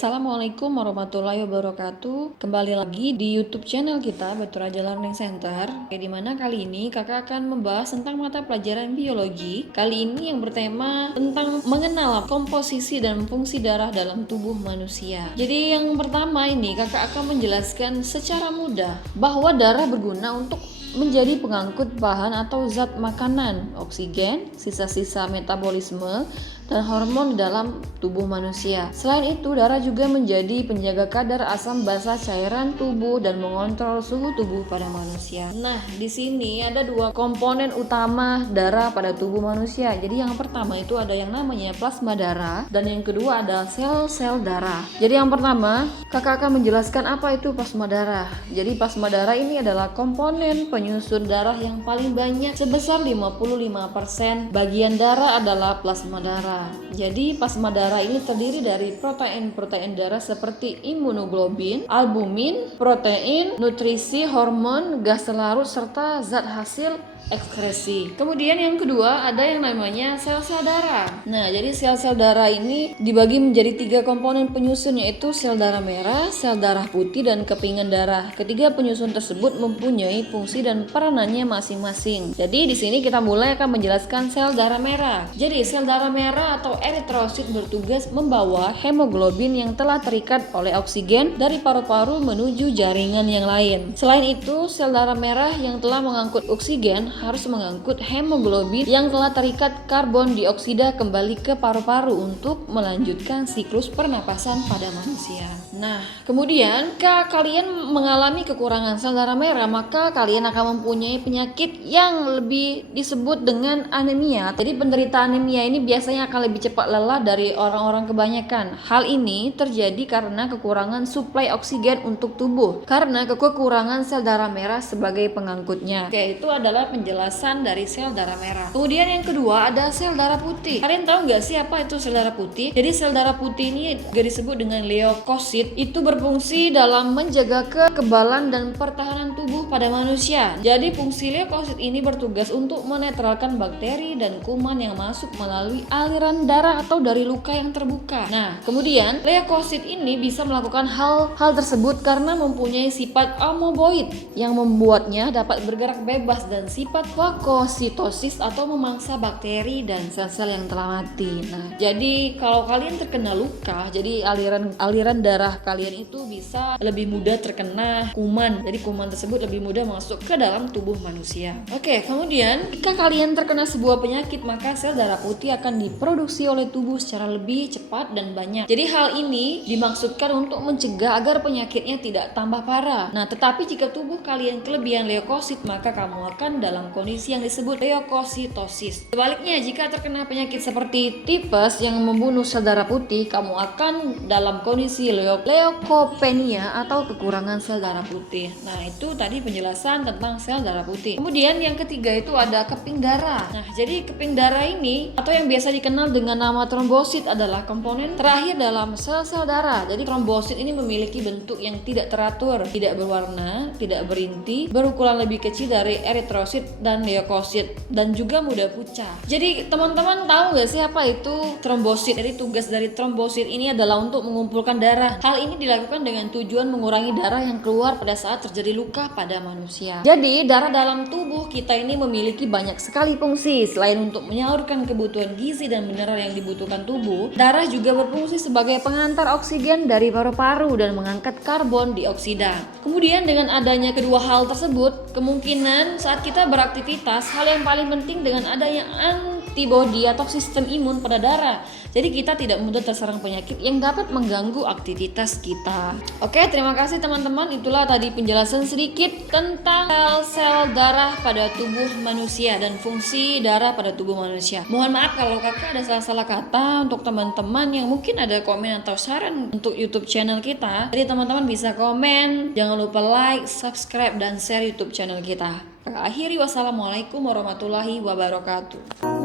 Assalamualaikum warahmatullahi wabarakatuh. Kembali lagi di YouTube channel kita Batu Raja Learning Center. Di mana kali ini kakak akan membahas tentang mata pelajaran biologi. Kali ini yang bertema tentang mengenal komposisi dan fungsi darah dalam tubuh manusia. Jadi yang pertama ini kakak akan menjelaskan secara mudah bahwa darah berguna untuk menjadi pengangkut bahan atau zat makanan, oksigen, sisa-sisa metabolisme, dan hormon di dalam tubuh manusia. Selain itu, darah juga menjadi penjaga kadar asam basa cairan tubuh dan mengontrol suhu tubuh pada manusia. Nah, di sini ada dua komponen utama darah pada tubuh manusia. Jadi yang pertama itu ada yang namanya plasma darah dan yang kedua ada sel-sel darah. Jadi yang pertama, kakak akan menjelaskan apa itu plasma darah. Jadi plasma darah ini adalah komponen penyusun darah yang paling banyak sebesar 55%. Bagian darah adalah plasma darah. Jadi plasma darah ini terdiri dari protein-protein darah seperti imunoglobin, albumin, protein, nutrisi, hormon, gas larut serta zat hasil ekskresi. Kemudian yang kedua ada yang namanya sel-sel darah. Nah, jadi sel-sel darah ini dibagi menjadi 3 komponen penyusun, yaitu sel darah merah, sel darah putih, dan kepingan darah. Ketiga penyusun tersebut mempunyai fungsi dan peranannya masing-masing. Jadi di sini kita mulai akan menjelaskan sel darah merah. Jadi sel darah merah atau eritrosit bertugas membawa hemoglobin yang telah terikat oleh oksigen dari paru-paru menuju jaringan yang lain. Selain itu, sel darah merah yang telah mengangkut oksigen harus mengangkut hemoglobin yang telah terikat karbon dioksida kembali ke paru-paru untuk melanjutkan siklus pernapasan pada manusia. Nah, kemudian jika kalian mengalami kekurangan sel darah merah, maka kalian akan mempunyai penyakit yang lebih disebut dengan anemia. Jadi penderita anemia ini biasanya akan lebih cepat lelah dari orang-orang kebanyakan. Hal ini terjadi karena kekurangan suplai oksigen untuk tubuh karena kekurangan sel darah merah sebagai pengangkutnya. Oke, itu adalah penjelasan dari sel darah merah. Kemudian yang kedua ada sel darah putih. Kalian tahu nggak sih apa itu sel darah putih? Jadi sel darah putih ini juga disebut dengan leukosit. Itu berfungsi dalam menjaga kekebalan dan pertahanan tubuh pada manusia. Jadi fungsi leukosit ini bertugas untuk menetralkan bakteri dan kuman yang masuk melalui aliran darah atau dari luka yang terbuka. Nah, kemudian leukosit ini bisa melakukan hal tersebut karena mempunyai sifat amoeboid yang membuatnya dapat bergerak bebas dan sifat fagositosis atau memangsa bakteri dan sel-sel yang telah mati. Nah, jadi kalau kalian terkena luka, jadi aliran darah kalian itu bisa lebih mudah terkena kuman. Jadi kuman tersebut lebih mudah masuk ke dalam tubuh manusia. Oke, kemudian jika kalian terkena sebuah penyakit, maka sel darah putih akan diproduksi oleh tubuh secara lebih cepat dan banyak. Jadi hal ini dimaksudkan untuk mencegah agar penyakitnya tidak tambah parah. Nah, tetapi jika tubuh kalian kelebihan leukosit, maka kamu akan dalam kondisi yang disebut leukositosis. Sebaliknya, jika terkena penyakit seperti tipes yang membunuh sel darah putih, kamu akan dalam kondisi leukopenia atau kekurangan sel darah putih. Nah, itu tadi penjelasan tentang sel darah putih. Kemudian yang ketiga itu ada keping darah. Nah, jadi keping darah ini atau yang biasa dikenal dengan nama trombosit adalah komponen terakhir dalam sel-sel darah. Jadi trombosit ini memiliki bentuk yang tidak teratur, tidak berwarna, tidak berinti, berukuran lebih kecil dari eritrosit dan leukosit, dan juga mudah pecah. Jadi teman-teman tahu nggak sih apa itu trombosit? Jadi tugas dari trombosit ini adalah untuk mengumpulkan darah. Hal ini dilakukan dengan tujuan mengurangi darah yang keluar pada saat terjadi luka pada manusia. Jadi darah dalam tubuh kita ini memiliki banyak sekali fungsi. Selain untuk menyalurkan kebutuhan gizi dan mineral yang dibutuhkan tubuh, darah juga berfungsi sebagai pengantar oksigen dari paru-paru dan mengangkat karbon dioksida. Kemudian dengan adanya kedua hal tersebut, kemungkinan saat kita beraktivitas, hal yang paling penting dengan adanya antibodi atau sistem imun pada darah. Jadi kita tidak mudah terserang penyakit yang dapat mengganggu aktivitas kita. Oke, terima kasih teman-teman. Itulah tadi penjelasan sedikit tentang sel-sel darah pada tubuh manusia dan fungsi darah pada tubuh manusia. Mohon maaf kalau kakak ada salah-salah kata. Untuk teman-teman yang mungkin ada komen atau saran untuk YouTube channel kita, jadi teman-teman bisa komen. Jangan lupa like, subscribe, dan share YouTube channel kita. Kakak akhiri, wassalamualaikum warahmatullahi wabarakatuh.